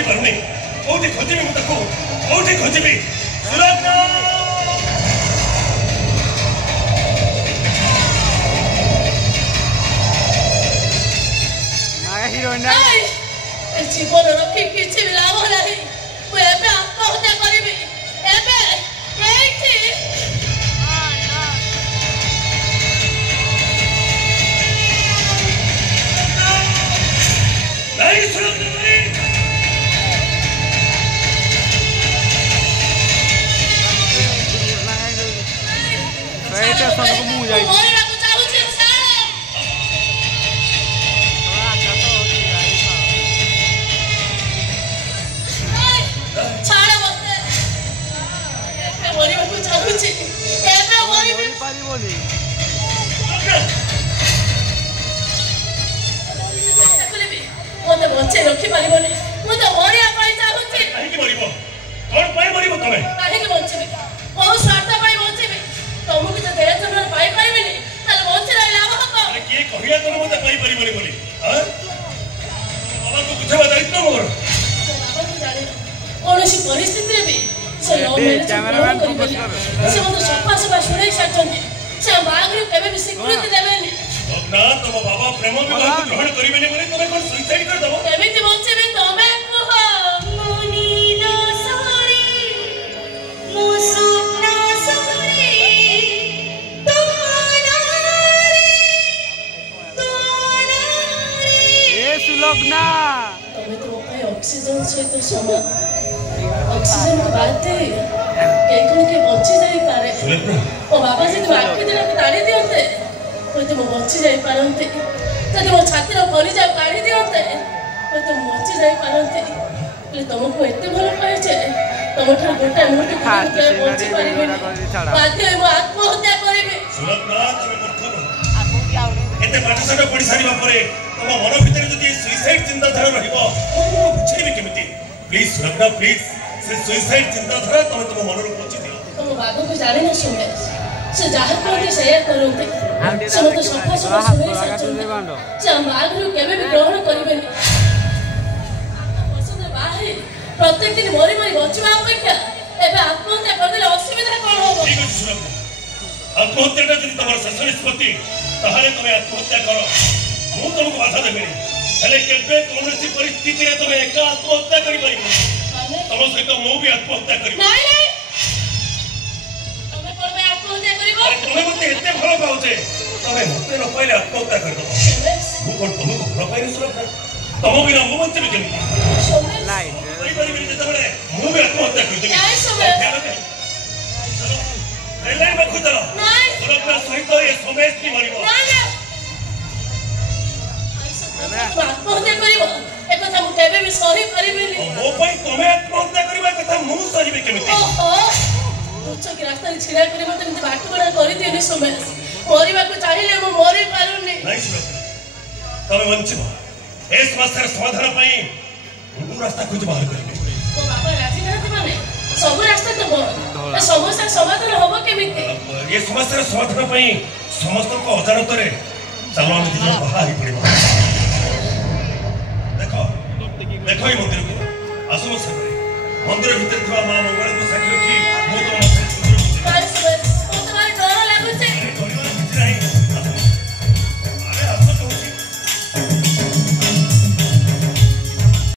कहि पारुनी कोठी खोजिबी मु ताको कोठी खोजिबी सुरक्षा हिरोइना जीवन रखी किसी भी लाभ नहीं मुझे आत्महत्या करी मत बचे रखी पारिबनी मु तो मरिया पाई चाहूची काहे कि मरिबो कोन पाई मरिबो तमे काहे कि बचबे ओ स्वार्थ पाई बचबे तुमको तो देह जमन पाई पाइबेनी ताले बचे रही लाभ हको अरे के कहिया तुम मते पाई परिबनी बोली हां बाबा को बुझवा दायित्व मोर बाबा को जाने कोनोसी परिस्थिति रे भी से लो कैमरामैन फोकस कर से मत सफा सफा सुनै साचंती से बागरे केबे भी स्वीकृति देबेनी ना तुम बाबा प्रेम विवाह को ग्रहण करिबेनी बोली तमे कोन सुसाइड कर दबो केमिति बचबे तमे कुह मुनी न सरी मु स्वप्न सरी ए सुलग्ना तमे तो ओपे ऑक्सीजन सहित समान ऑक्सीजन को बाते केकोन के बची जाई पारे ओ बाबा जी तो आखि दिन ताड़ी दियते कोते मो बची जाई पारंते तदे मो छातीर परिजा काढी दियते कोते मो बची जाई पारंते ले तुमको एते भल पाए छे तुमठा गोटा मुठी के बची परिबे बाध्य मो आत्महत्या करिबे सुलग्ना तमे प्रथम एते पाठशाला पढी सारिबा परे तुम मन भीतर जदी सुसाइड चिंताधारा रहइबो मो बुझेबी केमिति प्लीज सुलग्ना प्लीज से सुसाइड चिंताधारा तुम मन रो पची दियो तुम बाबू को जाने ना सुने से जहाँ कहते से करते से मत सफा सफा सुनै साचंती से मागरु केबे भी ग्रहण करिबेनी पसंद बाहे प्रत्येक दिन मरी मरी बचवा अपेक्षा एबे आत्महत्या करदेले असुविधा कोन होबो ठीक अछि सुन आत्महत्याटा जदि तमर शेष निष्पत्ति ताहाले तमे आत्महत्या करो मु तुमको बाधा देबेनी हेले केबे कोनोसी परिस्थिति रे तमे एका आत्महत्या करि परिबो तम सहित मु भी आत्महत्या करिबो नाही नाही तुम्हें मत इतने भलो पाउचे तमे मते न पहिले आत्महत्या कर दो मु कोन तुमको भलो पाइले सुरक्षा तम बिना मु बंचे बिके नाही कोई बड़ी बिना तबले मु भी आत्महत्या कर देबी नाही समय चलो रेलवे में खुद चलो नहीं सुरक्षा सहित ये सोमेश की मरिबो ना आत्महत्या करिबो एक कथा मु केबे भी सही करिबेनी मो पई तमे आत्महत्या करिबा कथा मु सहिबे केमिति उच्च की रास्ता छिड़ा करे मते मते बाट बड़ा करि दियनी समय मरिबा को चाहिए मो मरि पारुनी नहीं सुनो तमे वंचित ए समस्या समाधान पई मु रास्ता खोज बाहर करबे तो बाबा राजी रहते माने सब रास्ता तो बड़ ए समस्या समाधान होबो केमिति ये समस्या समाधान पई समस्त को अजानत रे चलो हम दिनो बाहर ही पड़िबो देखो देखो ई मंदिर को आसो से मंदिर भीतर थवा मां मंगल को